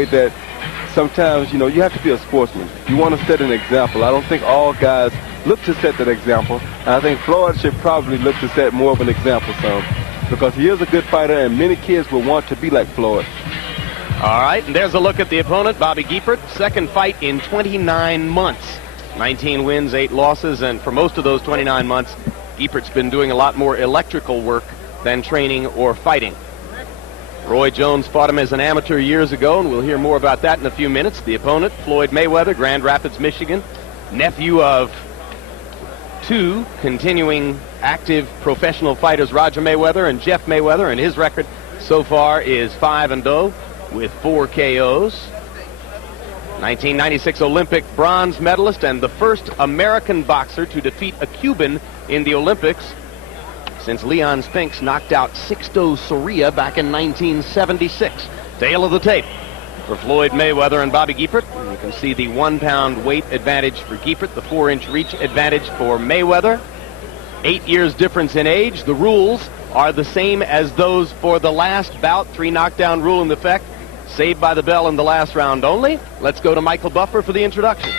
way that sometimes, you know, you have to be a sportsman. You want to set an example. I don't think all guys look to set that example. And I think Floyd should probably look to set more of an example, son, because he is a good fighter, and many kids will want to be like Floyd. All right, and there's a look at the opponent, Bobby Giepert. Second fight in 29 months. 19 wins, 8 losses, and for most of those 29 months, Giepert's been doing a lot more electrical work than training or fighting. Roy Jones fought him as an amateur years ago, and we'll hear more about that in a few minutes. The opponent, Floyd Mayweather, Grand Rapids, Michigan, nephew of 2 continuing active professional fighters, Roger Mayweather and Jeff Mayweather, and his record so far is 5-0 with 4 KOs. 1996 Olympic bronze medalist and the first American boxer to defeat a Cuban in the Olympics since Leon Spinks knocked out Sixto Soria back in 1976. Tail of the tape for Floyd Mayweather and Bobby Giepert. You can see the 1-pound weight advantage for Giepert, the 4-inch reach advantage for Mayweather. 8 years difference in age. The rules are the same as those for the last bout. 3 knockdown rule in effect. Saved by the bell in the last round only. Let's go to Michael Buffer for the introductions.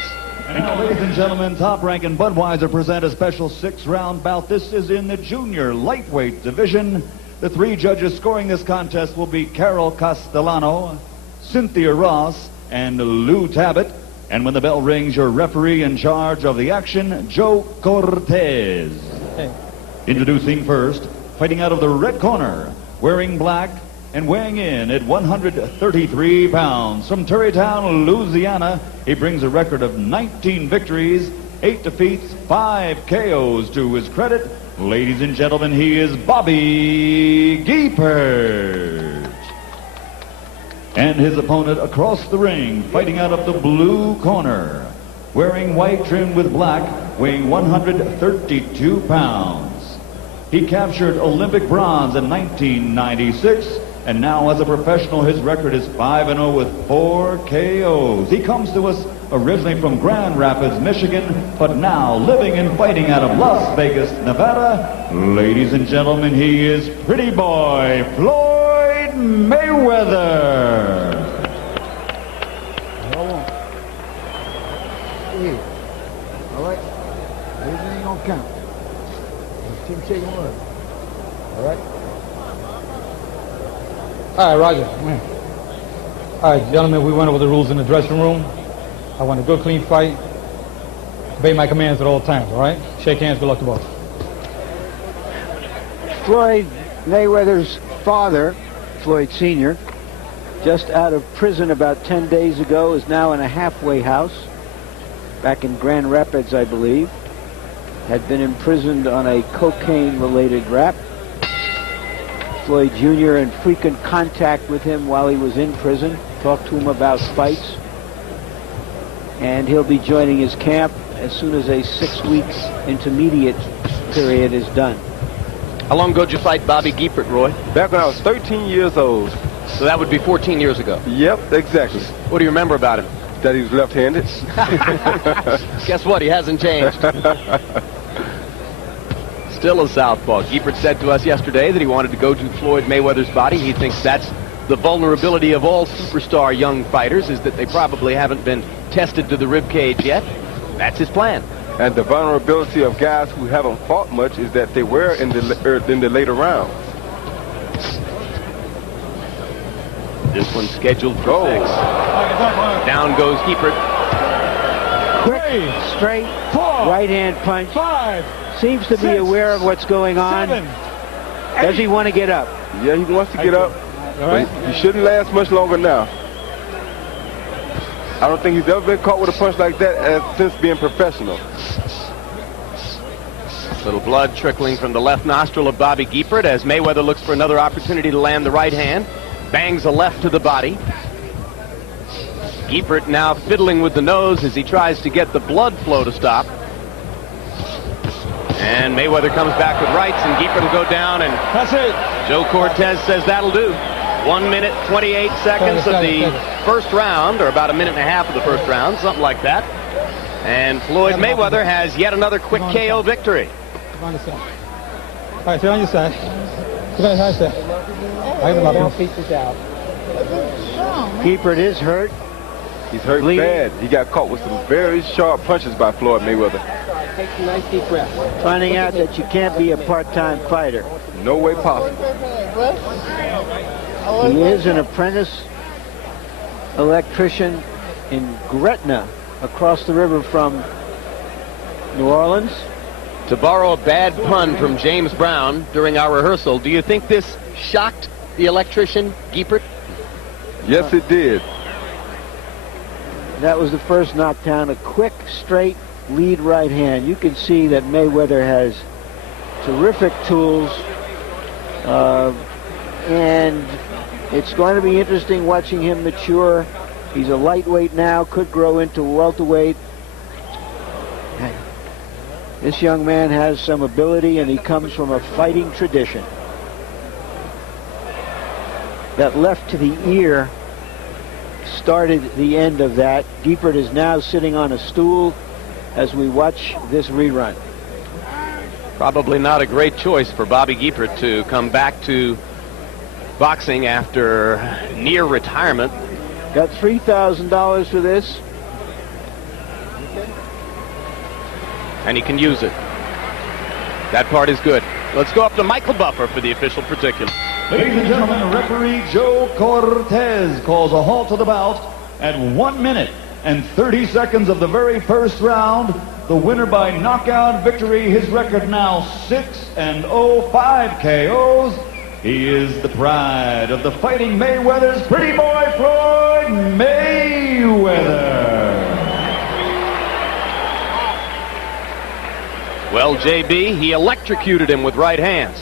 And now, ladies and gentlemen, Top Rank and Budweiser present a special 6-round bout. This is in the junior lightweight division. The 3 judges scoring this contest will be Carol Castellano, Cynthia Ross, and Lou Tabbitt. And when the bell rings, your referee in charge of the action, Joe Cortez. Hey. Introducing first, fighting out of the red corner, wearing black, and weighing in at 133 pounds. From Terrytown, Louisiana, he brings a record of 19 victories, 8 defeats, 5 KOs to his credit. Ladies and gentlemen, he is Bobby Giepert. And his opponent across the ring, fighting out of the blue corner, wearing white trimmed with black, weighing 132 pounds. He captured Olympic bronze in 1996, and now as a professional, his record is 5-0 with 4 KOs. He comes to us originally from Grand Rapids, Michigan, but now living and fighting out of Las Vegas, Nevada. Ladies and gentlemen, he is Pretty Boy Floyd Mayweather. All right? Everything on count. Team shaking hands. All right? All right, Roger. All right, gentlemen, we went over the rules in the dressing room. I want a good, clean fight. Obey my commands at all times, all right? Shake hands, good luck to both. Floyd Mayweather's father, Floyd Sr., just out of prison about 10 days ago, is now in a halfway house back in Grand Rapids, I believe. Had been imprisoned on a cocaine-related rap. Floyd Jr. in frequent contact with him while he was in prison, talked to him about fights, and he'll be joining his camp as soon as a 6-week intermediate period is done. How long ago did you fight Bobby Giepert, Roy? Back when I was 13 years old. So that would be 14 years ago. Yep, exactly. What do you remember about him? That he was left-handed. Guess what? He hasn't changed. Still a southpaw. Giepert said to us yesterday that he wanted to go to Floyd Mayweather's body. He thinks that's the vulnerability of all superstar young fighters, is that they probably haven't been tested to the rib cage yet. That's his plan. And the vulnerability of guys who haven't fought much is that they were in the later rounds. This one's scheduled for 6. Down goes Giepert. Quick, straight, right-hand punch. 5. Seems to be aware of what's going on. 7. Does he want to get up? Yeah, he wants to get up. But he shouldn't last much longer now. I don't think he's ever been caught with a punch like that since being professional. Little blood trickling from the left nostril of Bobby Giepert as Mayweather looks for another opportunity to land the right hand. Bangs a left to the body. Giepert now fiddling with the nose as he tries to get the blood flow to stop. And Mayweather comes back with rights, and Giepert will go down, and That's it. Joe Cortez says that'll do. 1 minute, 28 seconds of the first round, or about a minute and a half of the first round, something like that. And Floyd Mayweather has yet another quick KO victory. On the side. All right, sit on your side. Sit on your side. I have the feet out. Giepert is hurt. He's hurt Bleeding. bad. He got caught with some very sharp punches by Floyd Mayweather. Take a nice deep breath. Finding out that you can't be a part-time fighter. No way possible. He is an apprentice electrician in Gretna, across the river from New Orleans. To borrow a bad pun from James Brown during our rehearsal, do you think this shocked the electrician, Giepert? Yes, it did. That was the first knockdown, a quick, straight lead right hand. You can see that Mayweather has terrific tools, and it's going to be interesting watching him mature. He's a lightweight now, could grow into welterweight. This young man has some ability, and he comes from a fighting tradition. That left to the ear started the end of that. Giepert is now sitting on a stool as we watch this rerun. Probably not a great choice for Bobby Giepert to come back to boxing after near retirement. Got $3,000 for this. And he can use it. That part is good. Let's go up to Michael Buffer for the official particulars. Ladies and gentlemen, referee Joe Cortez calls a halt to the bout at 1 minute and 30 seconds of the very first round. The winner by knockout victory. His record now 6-0, 5 KOs. He is the pride of the Fighting Mayweather's pretty boy, Floyd Mayweather. Well, JB, he electrocuted him with right hands.